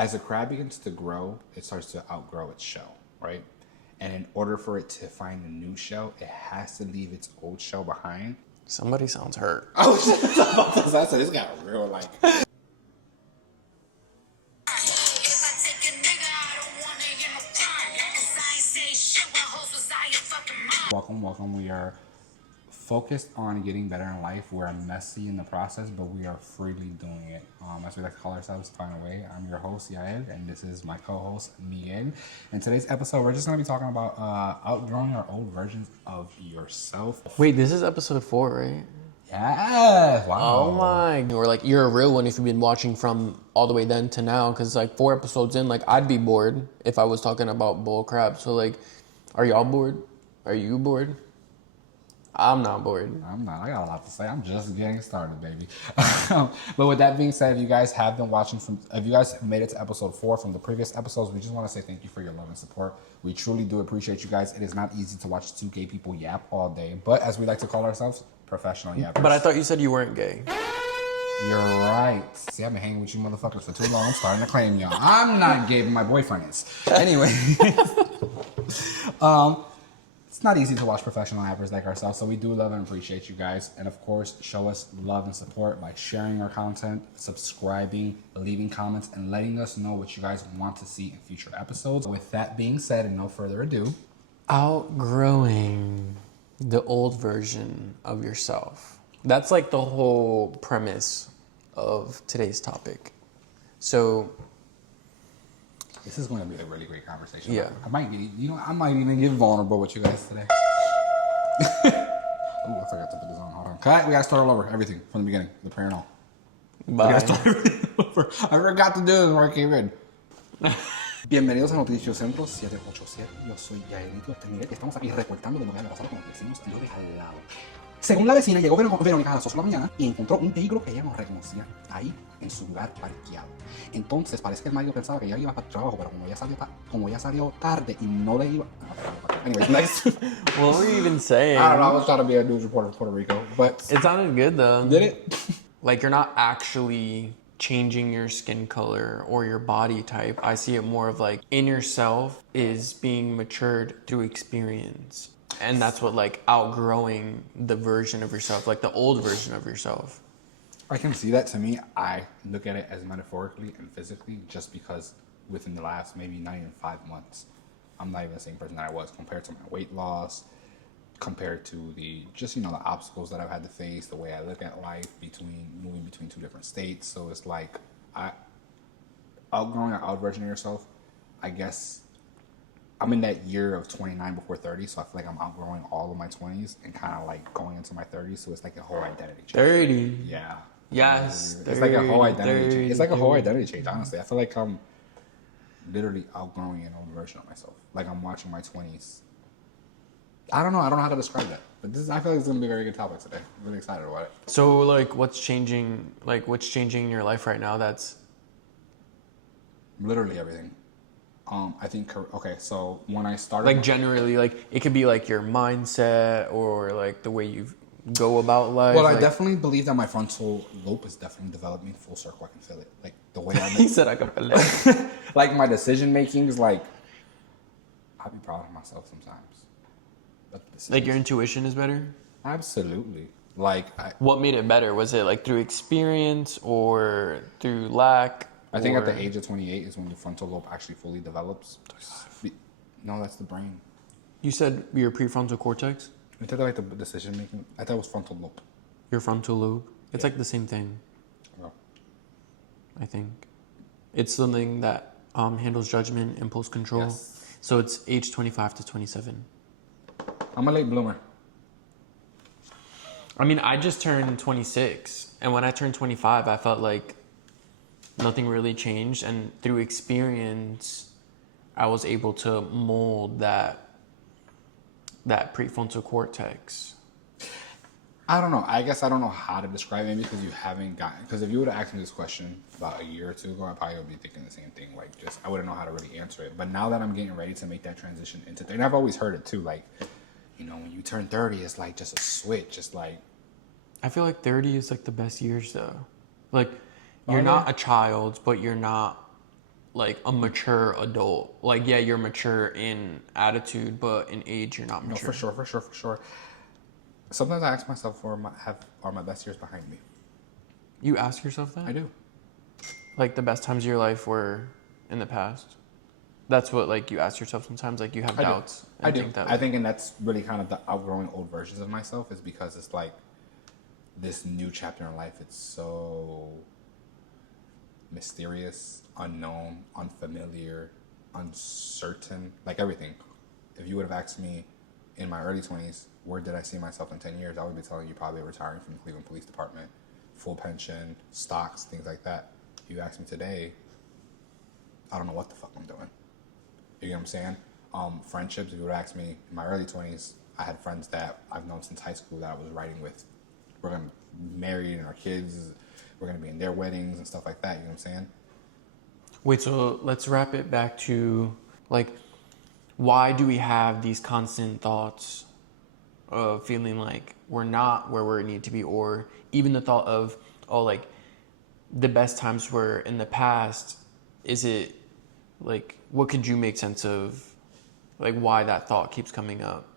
as a crab begins to grow, it starts to outgrow its shell, right? And in order for it to find a new shell, it has to leave its old shell behind. Somebody sounds hurt. Oh, shit. I said this got real, like... Welcome. We are focused on getting better in life. We're messy in the process, but we are freely doing it. As we like to call ourselves, Find a Way. I'm your host, Yael, and this is my co-host, Miguel. In today's episode, we're just going to be talking about outgrowing our old versions of yourself. Wait, this is episode 4, right? Yeah. Wow. Oh my. Or like, you're a real one if you've been watching from all the way then to now, because like 4 episodes in, like I'd be bored if I was talking about bull crap. So like, are y'all bored? Are you bored? I'm not bored. I'm not. I got a lot to say. I'm just getting started, baby. But with that being said, if you guys have been watching if you guys made it to episode 4 from the previous episodes, we just want to say thank you for your love and support. We truly do appreciate you guys. It is not easy to watch 2 gay people yap all day, but as we like to call ourselves, professional yappers. But I thought you said you weren't gay. You're right. See, I've been hanging with you motherfuckers for too long. I'm starting to claim y'all. I'm not gay, but my boyfriend is. Anyway. It's not easy to watch professional yappers like ourselves, so we do love and appreciate you guys. And of course, show us love and support by sharing our content, subscribing, leaving comments, and letting us know what you guys want to see in future episodes. With that being said, and no further ado, outgrowing the old version of yourself. That's like the whole premise of today's topic. So this is going to be a really great conversation. Yeah. I might even get vulnerable with you guys today. Oh, I forgot to put this on. Hold on. Cut. We got to start all over. Everything from the beginning. The prayer and all. Bye. We got to start everything over. I forgot to do this before I came in. Bienvenidos a Noticio Centro 787. Yo soy Yaelito, este Miguel, y estamos aquí recortando de lo que había pasado con los vecinos y lo de al lado. Según la vecina, llegó Verónica a las 8 de la mañana y encontró un vehículo que ella no reconocía ahí en su lugar parqueado. Entonces parece que el marido pensaba que ella iba para el trabajo, pero como ella salió tarde y no le iba... Anyways, next. What were you even saying? I don't know, I was trying to be a news reporter in Puerto Rico, but... It sounded good though. Did it? Like, you're not actually changing your skin color or your body type. I see it more of like inner self is being matured through experience. And that's what like outgrowing the version of yourself, like the old version of yourself. I can see that. To me, I look at it as metaphorically and physically, just because within the last maybe not even 5 months, I'm not even the same person that I was, compared to my weight loss, compared to the obstacles that I've had to face, the way I look at life, moving between 2 different states. So it's like outgrowing an out version of yourself. I guess I'm in that year of 29 before 30, so I feel like I'm outgrowing all of my 20s and kind of like going into my 30s. So it's like a whole identity change. 30. Yeah. Yes. It's like a whole identity change. It's like a whole identity change, honestly. I feel like I'm literally outgrowing an old version of myself. Like I'm watching my 20s. I don't know how to describe that. But I feel like it's going to be a very good topic today. I'm really excited about it. So like what's changing in your life right now? That's literally everything. I think, okay, so when I started... Like generally, like it could be like your mindset or like the way you go about life. Well, like... I definitely believe that my frontal lobe is definitely developing full circle. I can feel it. Like the way I He said I could feel it. Like my decision making is like... I'd be proud of myself sometimes. But like your intuition is better? Absolutely. Like what made it better? Was it like through experience or through lack? I think at the age of 28 is when the frontal lobe actually fully develops. No, that's the brain. You said your prefrontal cortex? I thought like the decision making. I thought it was frontal lobe. Your frontal lobe? It's like the same thing. Well, I think. It's something that handles judgment, impulse control. Yes. So it's age 25 to 27. I'm a late bloomer. I mean, I just turned 26. And when I turned 25, I felt like nothing really changed, and through experience I was able to mold that prefrontal cortex. I don't know. I guess I don't know how to describe it because you haven't gotten... Because if you would have asked me this question about a year or 2 ago, I probably would be thinking the same thing. Like, I wouldn't know how to really answer it. But now that I'm getting ready to make that transition into... And I've always heard it too. Like, when you turn 30, it's like just a switch. It's like... I feel like 30 is like the best years though. Like, you're not a child, but you're not like a mature adult. Like, yeah, you're mature in attitude, but in age, you're not No, mature. for sure. Sometimes I ask myself, are my best years behind me? You ask yourself that? I do. Like, the best times of your life were in the past? That's what, like, you ask yourself sometimes? Like, you have I do. doubts? I do. Think that, I think, and that's really kind of the outgrowing old versions of myself, is because it's like this new chapter in life. It's so mysterious, unknown, unfamiliar, uncertain, like everything. If you would have asked me in my early 20s, where did I see myself in 10 years? I would be telling you probably retiring from the Cleveland Police Department, full pension, stocks, things like that. If you ask me today, I don't know what the fuck I'm doing. You get what I'm saying? Friendships, if you would ask me in my early 20s, I had friends that I've known since high school that I was writing with. We're going to be married and our kids, we're going to be in their weddings and stuff like that. You know what I'm saying? Wait, so let's wrap it back to, like, why do we have these constant thoughts of feeling like we're not where we need to be, or even the thought of, oh, like, the best times were in the past? Is it, like, what could you make sense of, like, why that thought keeps coming up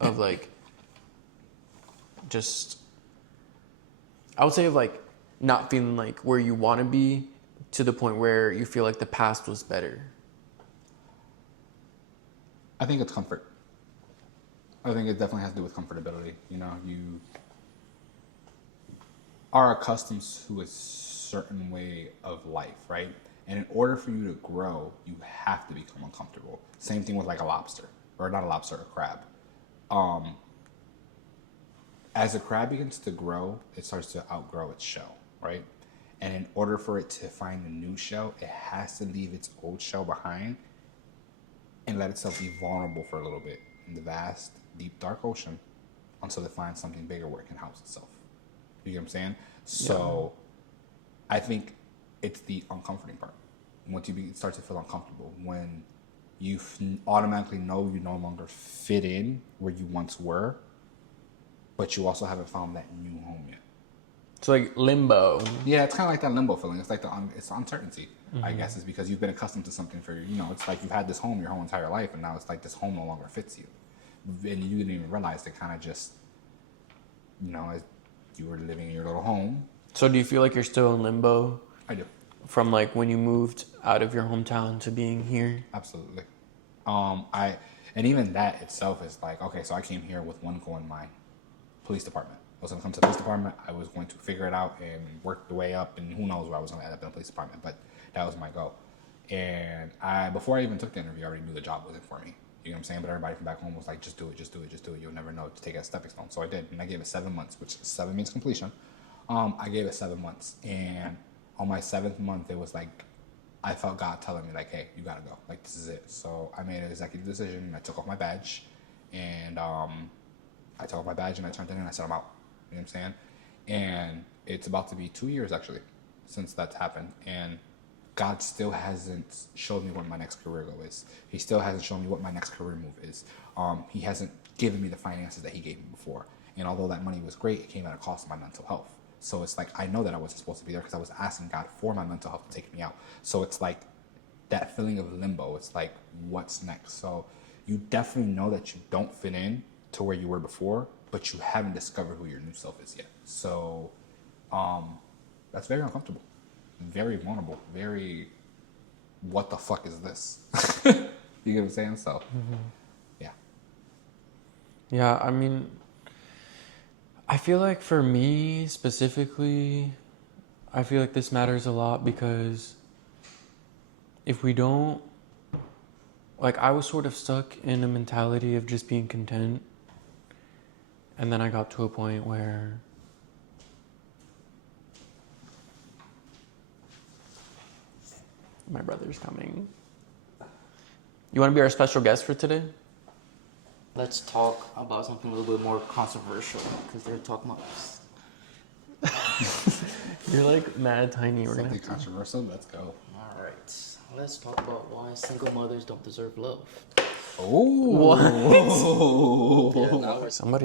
of, like, just, I would say, of, like, not feeling like where you want to be to the point where you feel like the past was better? I think it's comfort. I think it definitely has to do with comfortability. You know, you are accustomed to a certain way of life, right? And in order for you to grow, you have to become uncomfortable. Same thing with like a lobster, or not a lobster, a crab. As a crab begins to grow, it starts to outgrow its shell, right? And in order for it to find a new shell, it has to leave its old shell behind and let itself be vulnerable for a little bit in the vast, deep, dark ocean until it finds something bigger where it can house itself. You get what I'm saying? So I think it's the uncomforting part. Once you start to feel uncomfortable, when you automatically know you no longer fit in where you once were, but you also haven't found that new home yet. It's like limbo. Yeah, it's kind of like that limbo feeling. It's like it's uncertainty, I guess. It's because you've been accustomed to something for, it's like you've had this home your whole entire life, and now it's like this home no longer fits you. And you didn't even realize it kind of just, as you were living in your little home. So do you feel like you're still in limbo? I do. From like when you moved out of your hometown to being here? Absolutely. And even that itself is like, okay, so I came here with one goal in mind: police department. I was going to come to the police department. I was going to figure it out and work the way up, and who knows where I was going to end up in the police department, but that was my goal. And before I even took the interview, I already knew the job wasn't for me. You know what I'm saying? But everybody from back home was like, just do it. You'll never know. Just take it as a stepping stone. So I did, and I gave it 7 months, which 7 means completion. I gave it 7 months, and on my 7th month, it was like, I felt God telling me like, hey, you gotta go. Like, this is it. So I made an executive decision. I took off my badge, and I took off my badge and I turned it in and I said, I'm out. You know what I'm saying? And it's about to be 2 years actually since that's happened, and God still hasn't showed me what my next career goal is. He still hasn't shown me what my next career move is. He hasn't given me the finances that he gave me before. And although that money was great, it came at a cost of my mental health. So it's like, I know that I wasn't supposed to be there because I was asking God for my mental health to take me out. So it's like that feeling of limbo. It's like, what's next? So you definitely know that you don't fit in to where you were before, but you haven't discovered who your new self is yet. So that's very uncomfortable, very vulnerable, very, what the fuck is this? You get what I'm saying? So, yeah. Yeah, I mean, I feel like for me specifically, I feel like this matters a lot because if we don't, like, I was sort of stuck in a mentality of just being content. And then I got to a point where my brother's coming. You want to be our special guest for today? Let's talk about something a little bit more controversial because they're talking about this. You're like mad tiny. We're gonna Something controversial? Let's go. All right, let's talk about why single mothers don't deserve love. Oh. Yeah, now we're somebody